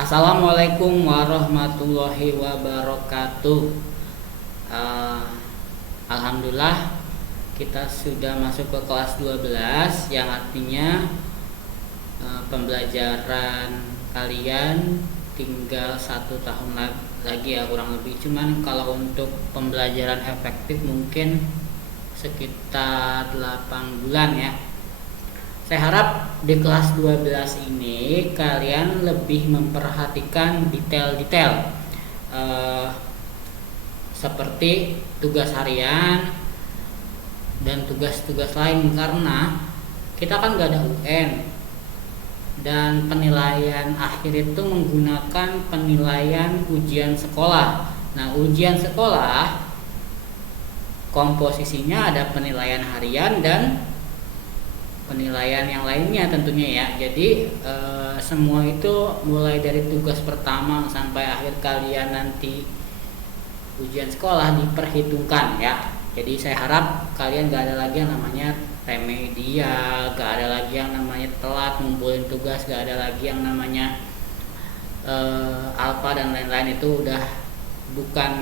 Assalamualaikum warahmatullahi wabarakatuh. Eh, Alhamdulillah kita sudah masuk ke kelas 12, yang artinya pembelajaran kalian tinggal 1 tahun lagi ya, kurang lebih. Cuman kalau untuk pembelajaran efektif mungkin sekitar 8 bulan ya. Saya harap di kelas 12 ini kalian lebih memperhatikan detail-detail seperti tugas harian dan tugas-tugas lain, karena kita kan gak ada UN dan penilaian akhir itu menggunakan penilaian ujian sekolah. Nah, ujian sekolah komposisinya ada penilaian harian dan penilaian yang lainnya tentunya ya. Jadi semua itu mulai dari tugas pertama sampai akhir kalian nanti ujian sekolah diperhitungkan ya. Jadi saya harap kalian gak ada lagi yang namanya remedial, gak ada lagi yang namanya telat ngumpulin tugas, gak ada lagi yang namanya alfa dan lain-lain. Itu udah bukan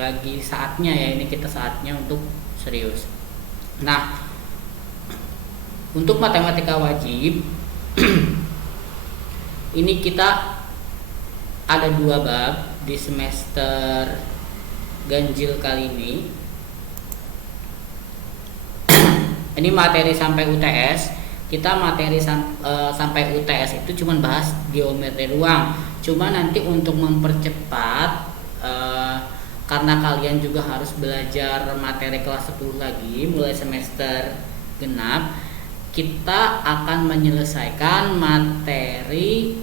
lagi saatnya ya. Ini kita saatnya untuk serius. Nah, untuk matematika wajib ini kita ada 2 bab di semester ganjil kali ini. Ini materi sampai UTS. Kita materi sampai UTS itu cuma bahas geometri ruang. Cuma nanti untuk mempercepat, karena kalian juga harus belajar materi kelas 10 lagi mulai semester genap, kita akan menyelesaikan materi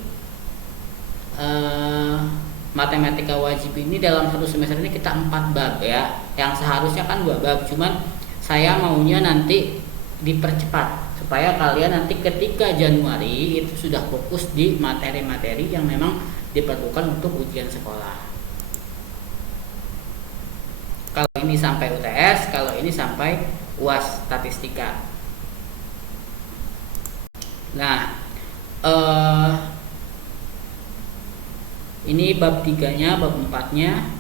matematika wajib ini dalam 1 semester ini. Kita 4 bab ya, yang seharusnya kan 2 bab, cuman saya maunya nanti dipercepat supaya kalian nanti ketika Januari itu sudah fokus di materi-materi yang memang diperlukan untuk ujian sekolah. Kalau ini sampai UTS, kalau ini sampai UAS statistika. Nah, ini bab 3-nya, bab 4-nya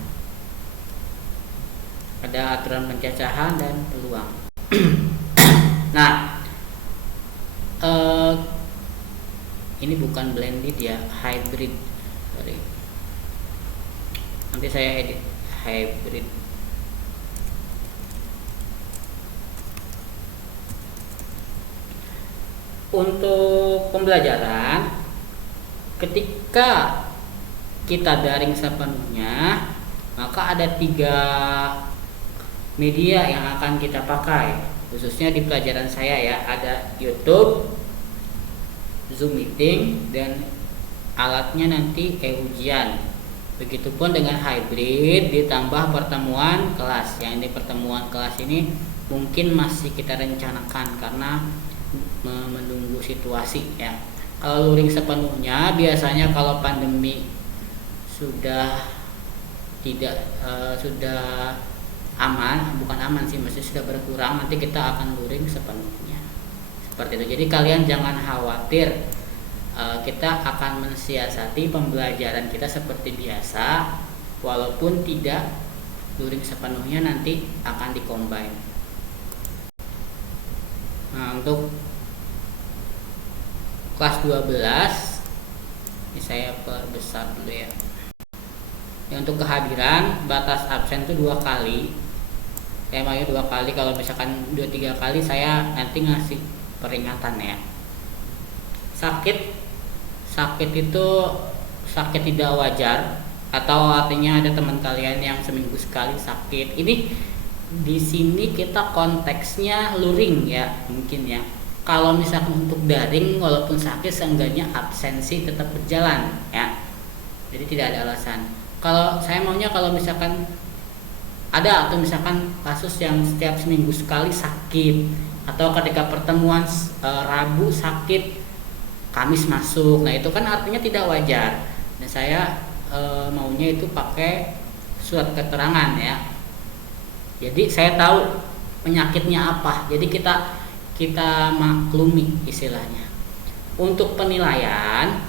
ada aturan pencacahan dan peluang. Nah, ini bukan blended ya, hybrid. Sorry. Nanti saya edit hybrid. Untuk pembelajaran, ketika kita daring sepenuhnya, maka ada 3 media yang akan kita pakai, khususnya di pelajaran saya ya. Ada YouTube, Zoom meeting, dan alatnya nanti ujian. Begitupun dengan hybrid ditambah pertemuan kelas. Yang di pertemuan kelas ini mungkin masih kita rencanakan karena menunggu situasi ya. Kalau luring sepenuhnya biasanya kalau pandemi sudah tidak sudah aman, bukan aman sih, masih sudah berkurang, nanti kita akan luring sepenuhnya seperti itu. Jadi kalian jangan khawatir, kita akan mensiasati pembelajaran kita seperti biasa, walaupun tidak luring sepenuhnya, nanti akan dikombin. Nah, untuk kelas 12 ini saya perbesar dulu ya. Untuk kehadiran, batas absen itu 2 kali. Saya mau 2 kali. Kalau misalkan 2-3 kali saya nanti ngasih peringatan ya. Sakit itu sakit tidak wajar, atau artinya ada teman kalian yang seminggu sekali sakit. Ini di sini kita konteksnya luring ya, mungkin ya. Kalau misalkan untuk daring, walaupun sakit seenggaknya absensi tetap berjalan ya. Jadi tidak ada alasan. Kalau saya maunya kalau misalkan ada, atau misalkan kasus yang setiap seminggu sekali sakit, atau ketika pertemuan Rabu sakit, Kamis masuk, nah itu kan artinya tidak wajar. Dan saya maunya itu pakai surat keterangan ya. Jadi saya tahu penyakitnya apa, jadi kita maklumi istilahnya. Untuk penilaian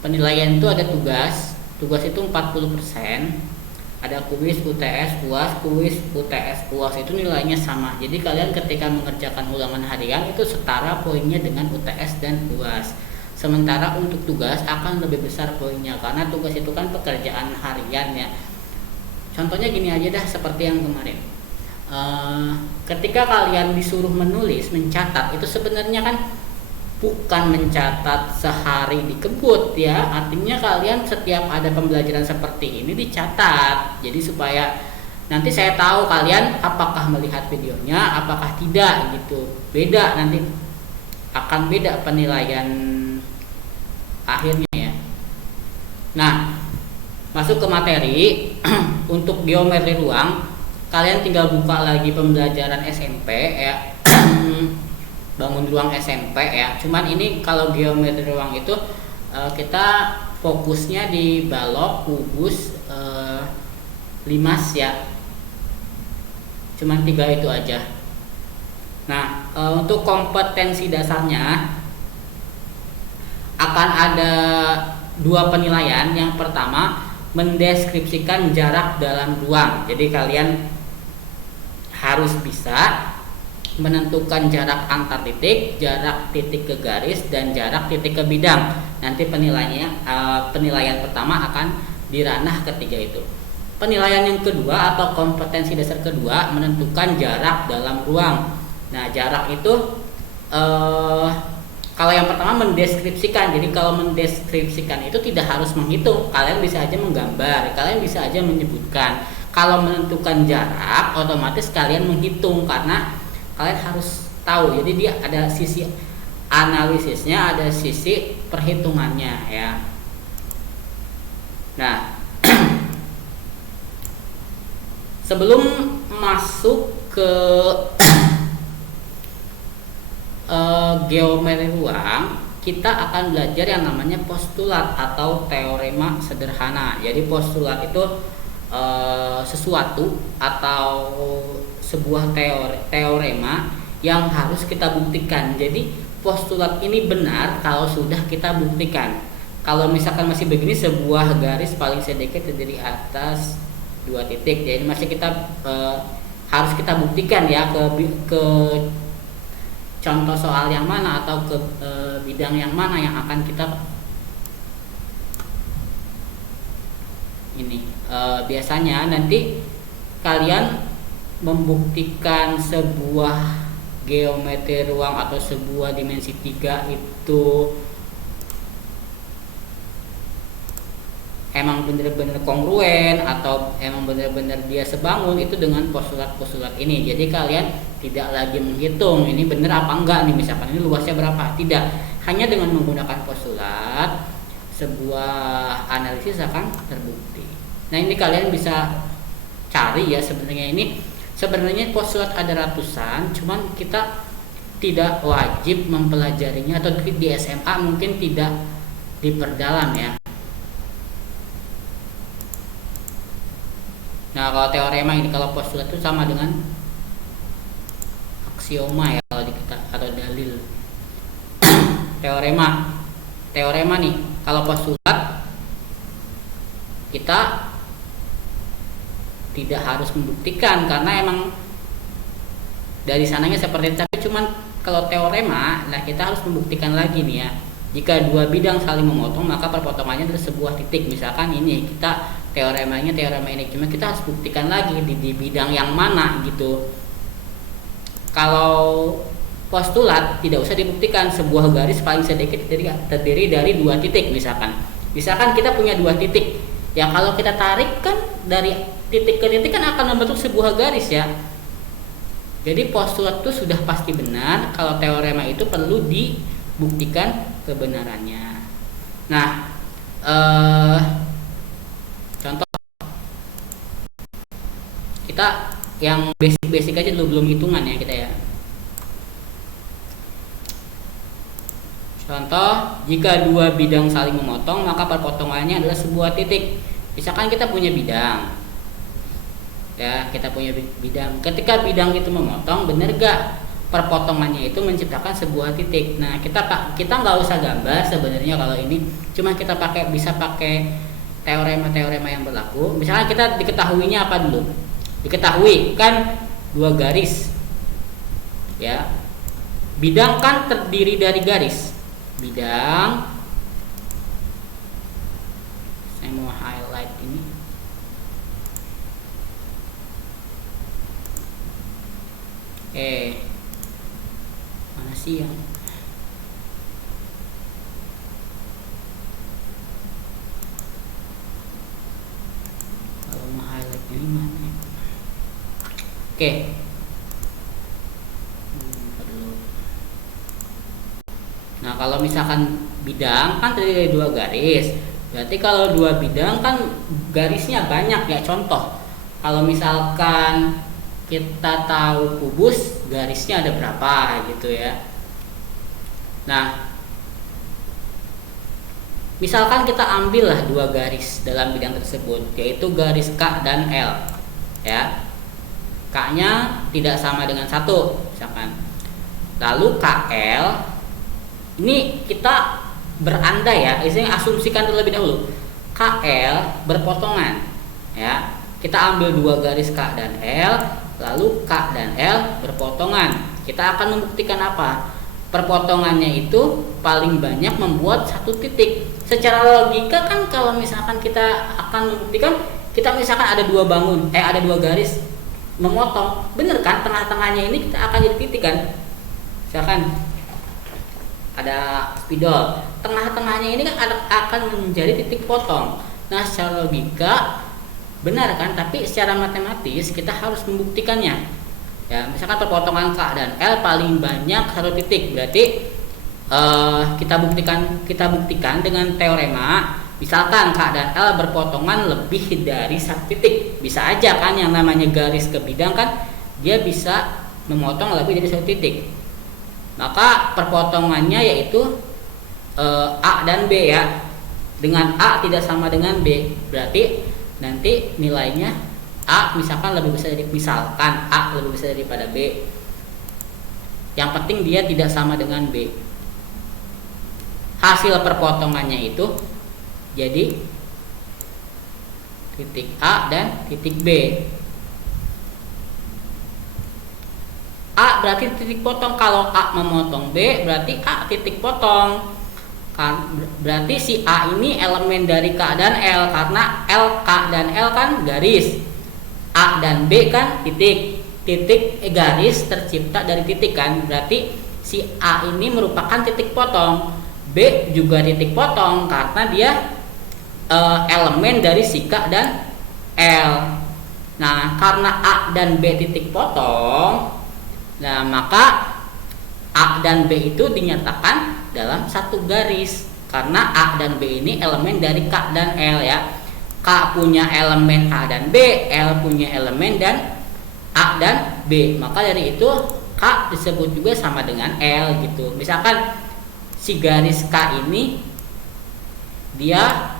penilaian itu ada tugas itu 40%, ada kuis, UTS, UAS. Kuis, UTS, UAS itu nilainya sama. Jadi kalian ketika mengerjakan ulangan harian itu setara poinnya dengan UTS dan UAS. Sementara untuk tugas akan lebih besar poinnya karena tugas itu kan pekerjaan harian ya. Contohnya gini aja dah, seperti yang kemarin. Ketika kalian disuruh menulis, mencatat, itu sebenarnya kan bukan mencatat sehari di kebut ya, artinya kalian setiap ada pembelajaran seperti ini dicatat, jadi supaya nanti saya tahu kalian apakah melihat videonya, apakah tidak gitu. Beda, nanti akan beda penilaian akhirnya ya. Nah, masuk ke materi. Untuk geometri ruang, kalian tinggal buka lagi pembelajaran SMP ya. Bangun ruang SMP ya. Cuman ini kalau geometri ruang itu kita fokusnya di balok, kubus, limas ya. Cuman 3 itu aja. Nah, untuk kompetensi dasarnya akan ada 2 penilaian. Yang pertama, mendeskripsikan jarak dalam ruang. Jadi kalian harus bisa menentukan jarak antar titik, jarak titik ke garis, dan jarak titik ke bidang. Nanti penilaian pertama akan di ranah ketiga itu. Penilaian yang kedua atau kompetensi dasar kedua, menentukan jarak dalam ruang. Nah, jarak itu kalau yang pertama mendeskripsikan. Jadi kalau mendeskripsikan itu tidak harus menghitung, kalian bisa aja menggambar, kalian bisa aja menyebutkan. Kalau menentukan jarak, otomatis kalian menghitung karena kalian harus tahu. Jadi dia ada sisi analisisnya, ada sisi perhitungannya ya. Nah, sebelum masuk ke geometri ruang, kita akan belajar yang namanya postulat atau teorema sederhana. Jadi postulat itu sesuatu atau sebuah teorema yang harus kita buktikan. Jadi postulat ini benar kalau sudah kita buktikan. Kalau misalkan masih begini, sebuah garis paling sedikit terdiri atas 2 titik. Jadi masih kita harus kita buktikan ya ke contoh soal yang mana atau ke bidang yang mana yang akan kita ini. Biasanya nanti kalian membuktikan sebuah geometri ruang atau sebuah dimensi 3 itu emang benar-benar kongruen atau emang benar-benar dia sebangun itu dengan postulat-postulat ini. Jadi kalian tidak lagi menghitung ini benar apa enggak nih, misalkan ini luasnya berapa, tidak. Hanya dengan menggunakan postulat sebuah analisis akan terbukti. Nah, ini kalian bisa cari ya, sebenarnya postulat ada ratusan, cuman kita tidak wajib mempelajarinya, atau di SMA mungkin tidak diperdalam ya. Nah, kalau teorema ini, kalau postulat itu sama dengan aksioma ya kalau di kita, atau dalil. Teorema nih, kalau postulat kita tidak harus membuktikan karena emang dari sananya seperti itu. Tapi cuman kalau teorema, nah kita harus membuktikan lagi nih ya. Jika 2 bidang saling memotong, maka perpotongannya adalah sebuah titik. Misalkan ini kita teorema ini, cuma kita harus buktikan lagi di bidang yang mana gitu. Kalau postulat tidak usah dibuktikan, sebuah garis paling sedikit terdiri dari 2 titik misalkan kita punya 2 titik ya, kalau kita tarik kan dari titik ke titik kan akan membentuk sebuah garis ya. Jadi postulat itu sudah pasti benar, kalau teorema itu perlu dibuktikan kebenarannya. Nah, contoh kita yang basic aja dulu, belum hitungan ya kita ya. Contoh, jika 2 bidang saling memotong, maka perpotongannya adalah sebuah titik. Misalkan kita punya bidang ya, ketika bidang itu memotong, benar gak perpotongannya itu menciptakan sebuah titik. Nah, kita nggak usah gambar sebenarnya kalau ini, cuma kita bisa pakai teorema-teorema yang berlaku. Misalnya kita diketahuinya apa dulu? Diketahui kan dua garis, ya. Bidang kan terdiri dari garis. Bidang, saya mau highlight ini. Mana sih yang kalau mau highlight ini mana? Oke. Nah, kalau misalkan bidang kan terdiri dari dua garis, berarti kalau dua bidang kan garisnya banyak ya. Contoh, kalau misalkan kita tahu kubus, garisnya ada berapa gitu ya. Nah, misalkan kita ambillah dua garis dalam bidang tersebut, yaitu garis K dan L, ya. K-nya tidak sama dengan 1 misalkan. Lalu KL ini kita berandai ya, isinya asumsikan terlebih dahulu. KL berpotongan, ya. Kita ambil dua garis K dan L, lalu K dan L berpotongan. Kita akan membuktikan apa? Perpotongannya itu paling banyak membuat satu titik. Secara logika kan kalau misalkan kita akan membuktikan, kita misalkan ada ada dua garis memotong, bener kan? Tengah-tengahnya ini kita akan jadi titik kan? Misalkan ada spidol, tengah-tengahnya ini kan akan menjadi titik potong. Nah, secara logika benar kan, tapi secara matematis kita harus membuktikannya. Ya, misalkan perpotongan K dan L paling banyak satu titik, berarti kita buktikan dengan teorema. Misalkan K dan L berpotongan lebih dari satu titik, bisa aja kan, yang namanya garis ke bidang kan dia bisa memotong lebih dari satu titik. Maka perpotongannya yaitu A dan B ya. Dengan A tidak sama dengan B, berarti nanti nilainya A misalkan lebih besar daripada B. Yang penting dia tidak sama dengan B. Hasil perpotongannya itu jadi titik A dan titik B. A berarti titik potong. Kalau A memotong B, berarti A titik potong. Kan berarti si A ini elemen dari K dan L, karena K dan L kan garis, A dan B kan titik garis tercipta dari titik kan, berarti si A ini merupakan titik potong. B juga titik potong karena dia elemen dari si K dan L. Nah, karena A dan B titik potong, nah maka A dan B itu dinyatakan dalam satu garis, karena A dan B ini elemen dari K dan L ya. K punya elemen A dan B, L punya elemen dan A dan B. Maka dari itu K disebut juga sama dengan L gitu. Misalkan si garis K ini dia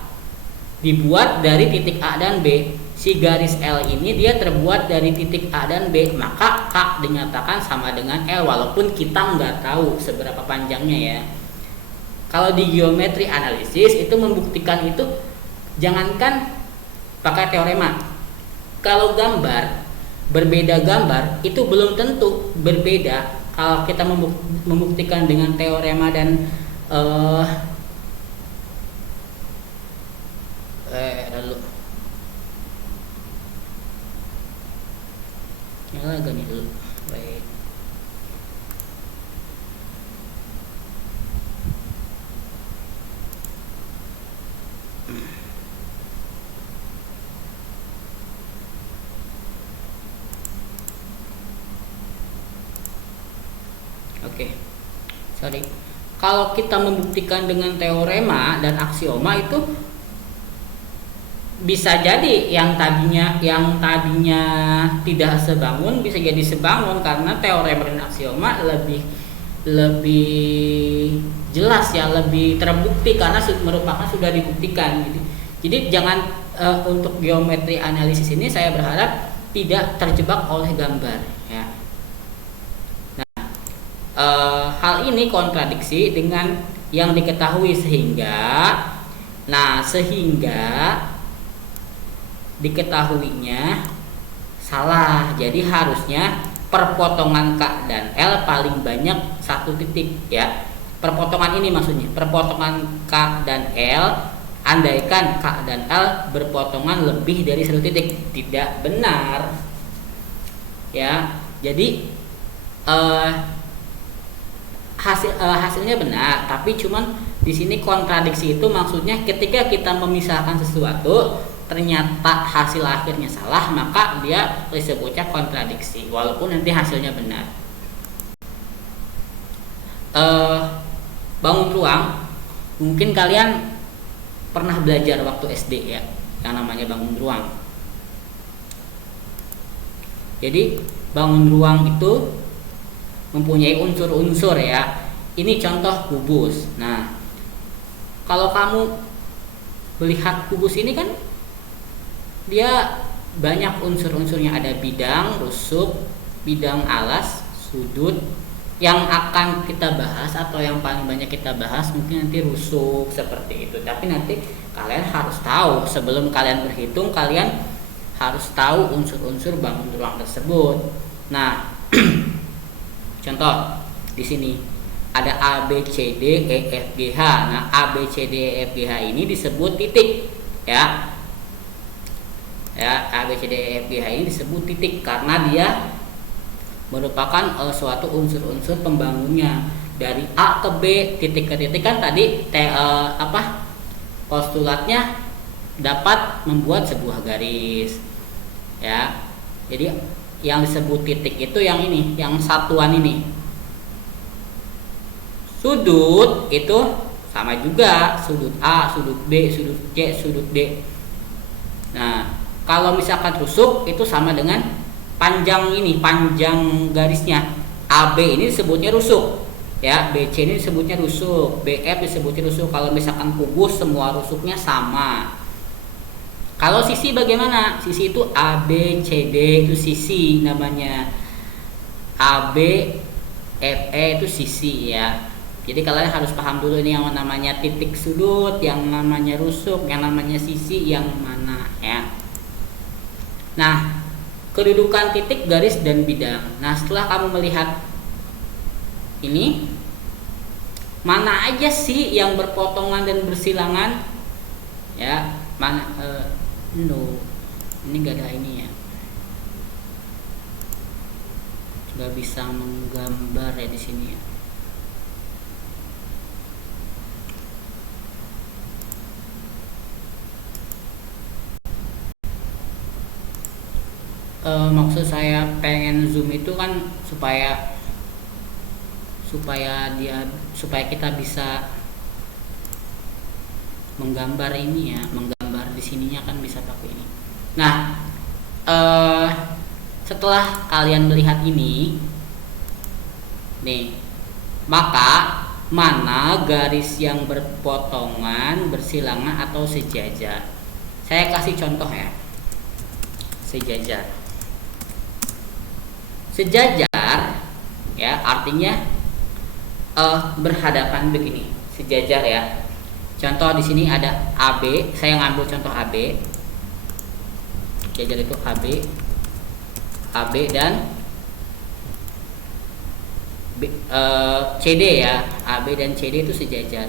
dibuat dari titik A dan B, si garis L ini dia terbuat dari titik A dan B, maka K dinyatakan sama dengan L walaupun kita nggak tahu seberapa panjangnya ya. Kalau di geometri analisis itu membuktikan itu jangankan pakai teorema, kalau gambar berbeda gambar itu belum tentu berbeda. Kalau kita membuktikan dengan teorema dan lalu nyala gini dulu, baik. Oke, sorry. Kalau kita membuktikan dengan teorema dan aksioma itu bisa jadi yang tadinya tidak sebangun bisa jadi sebangun, karena teorema dan aksioma lebih jelas ya, lebih terbukti karena merupakan sudah dibuktikan gitu. Jadi jangan untuk geometri analisis ini saya berharap tidak terjebak oleh gambar ya. Nah, hal ini kontradiksi dengan yang diketahui sehingga diketahuinya salah. Jadi harusnya perpotongan K dan L paling banyak 1 titik ya. Perpotongan ini maksudnya perpotongan K dan L, andaikan K dan L berpotongan lebih dari 1 titik. Tidak benar ya. Jadi hasilnya benar, tapi cuman di sini kontradiksi itu maksudnya ketika kita memisahkan sesuatu ternyata hasil akhirnya salah, maka dia disebutnya kontradiksi walaupun nanti hasilnya benar. Bangun ruang, mungkin kalian pernah belajar waktu SD ya, yang namanya bangun ruang. Jadi bangun ruang itu mempunyai unsur-unsur ya. Ini contoh kubus. Nah, kalau kamu melihat kubus ini kan dia banyak unsur-unsurnya, ada bidang, rusuk, bidang alas, sudut. Yang akan kita bahas atau yang paling banyak kita bahas mungkin nanti rusuk seperti itu. Tapi nanti kalian harus tahu, sebelum kalian berhitung kalian harus tahu unsur-unsur bangun ruang tersebut. Nah, contoh di sini ada A B C D E F G H. Nah, A B C D E F G H ini disebut titik ya. A B C D E F G H ini disebut titik karena dia merupakan suatu unsur-unsur pembangunnya. Dari A ke B, titik ke titik kan tadi postulatnya dapat membuat sebuah garis ya. Jadi yang disebut titik itu yang ini, yang satuan ini. Sudut itu sama juga, sudut A, sudut B, sudut C, sudut D. Nah, kalau misalkan rusuk itu sama dengan panjang ini, panjang garisnya. AB ini disebutnya rusuk ya, BC ini disebutnya rusuk, BF disebutnya rusuk. Kalau misalkan kubus semua rusuknya sama. Kalau sisi bagaimana? Sisi itu AB, CD itu sisi namanya. AB, FE itu sisi ya. Jadi kalian harus paham dulu ini yang namanya titik sudut, yang namanya rusuk, yang namanya sisi, yang mana ya. Nah, kedudukan titik, garis, dan bidang. Nah, setelah kamu melihat ini, mana aja sih yang berpotongan dan bersilangan ya? Mana ini gak ada ini ya, gak bisa menggambar ya di sini ya. Maksud saya pengen zoom itu kan supaya kita bisa menggambar ini ya, menggambar di sininya kan bisa pakai ini. Nah, setelah kalian melihat ini nih, maka mana garis yang berpotongan, bersilangan atau sejajar? Saya kasih contoh ya. Sejajar ya artinya berhadapan begini, sejajar ya. Contoh di sini ada AB, saya ngambil contoh AB. Sejajar itu AB dan CD ya. AB dan CD itu sejajar.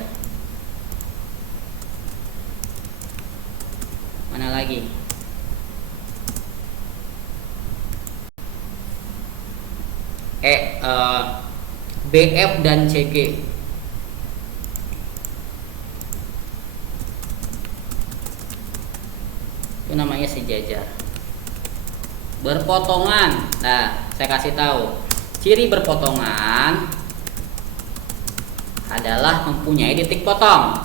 Mana lagi? BF dan CG itu namanya sejajar. Berpotongan. Nah, saya kasih tahu ciri berpotongan adalah mempunyai titik potong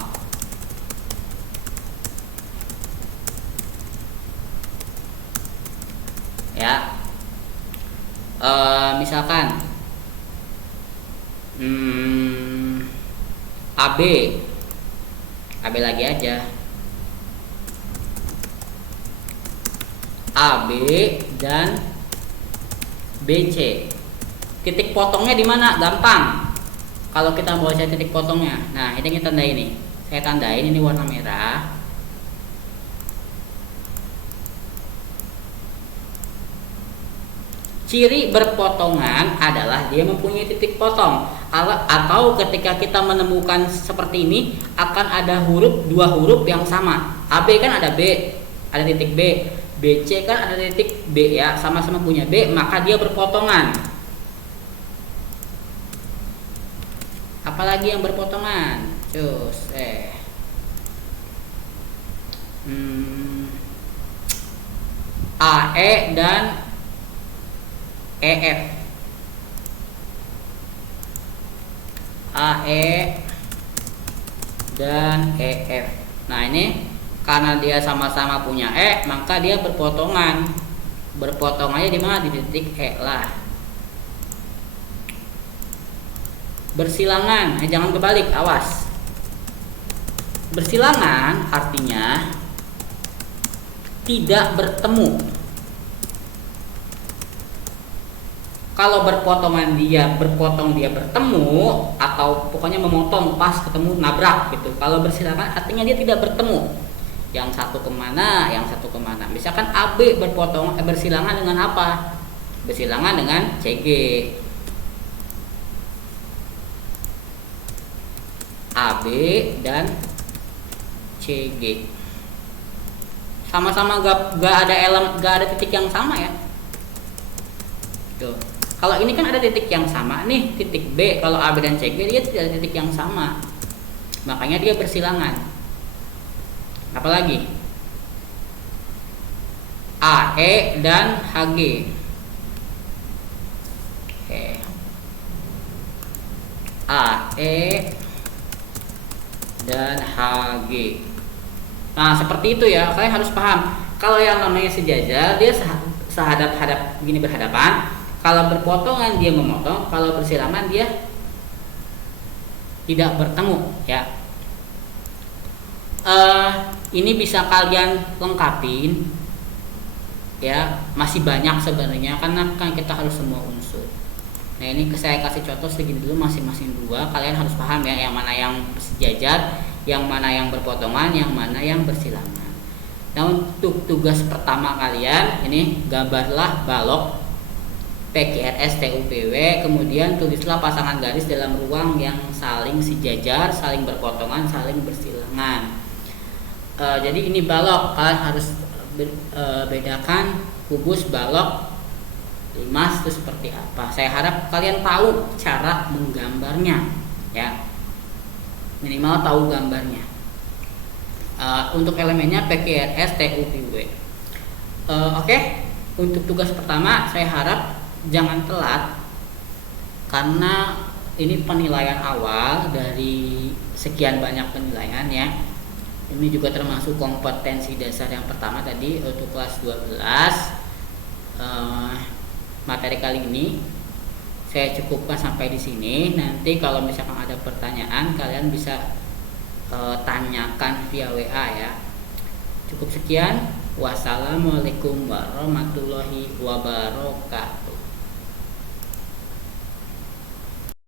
ya. Misalkan AB lagi aja, AB dan BC. Titik potongnya di mana? Gampang. kalau kita mau cari titik potongnya, nah ini kita tandai ini. Saya tandain ini warna merah. Ciri berpotongan adalah dia mempunyai titik potong. Atau ketika kita menemukan seperti ini akan ada dua huruf yang sama. AB kan ada B, ada titik B. BC kan ada titik B ya, sama-sama punya B, maka dia berpotongan. Apalagi yang berpotongan? Cus, AE dan EF. AE dan EF. Nah ini karena dia sama-sama punya E, maka dia berpotongan. Berpotongannya di mana? Di titik E lah. Bersilangan, jangan kebalik, awas. Bersilangan artinya tidak bertemu. Kalau berpotongan dia bertemu, atau pokoknya memotong pas ketemu nabrak gitu. Kalau bersilangan artinya dia tidak bertemu. Yang satu kemana, yang satu kemana. Misalkan AB bersilangan dengan apa? Bersilangan dengan CG. AB dan CG. Sama-sama gak ada titik yang sama ya. Tuh. Kalau ini kan ada titik yang sama nih, titik B. Kalau AB dan CG dia tidak ada titik yang sama, makanya dia bersilangan. Apalagi AE dan HG. AE dan HG. Nah seperti itu ya, kalian harus paham. Kalau yang namanya sejajar dia sehadap-hadap gini berhadapan. Kalau berpotongan dia memotong, kalau bersilangan dia tidak bertemu ya. Ini bisa kalian lengkapin ya, masih banyak sebenarnya karena kan kita harus semua unsur. Nah ini saya kasih contoh segini dulu masing-masing dua. Kalian harus paham ya, yang mana yang sejajar, yang mana yang berpotongan, yang mana yang bersilangan. Nah untuk tugas pertama kalian ini gambarlah balok PQRS TUPW, kemudian tulislah pasangan garis dalam ruang yang saling sejajar, saling berpotongan, saling bersilangan. Jadi ini balok, kalian harus bedakan kubus, balok, limas itu seperti apa. Saya harap kalian tahu cara menggambarnya ya, minimal tahu gambarnya. Untuk elemennya PQRS TUPW. Oke. Untuk tugas pertama saya harap jangan telat, karena ini penilaian awal dari sekian banyak penilaian ya. Ini juga termasuk kompetensi dasar yang pertama tadi untuk kelas 12. Materi kali ini saya cukupkan sampai di sini. Nanti kalau misalkan ada pertanyaan kalian bisa tanyakan via WA ya. Cukup sekian. Wassalamualaikum warahmatullahi wabarakatuh.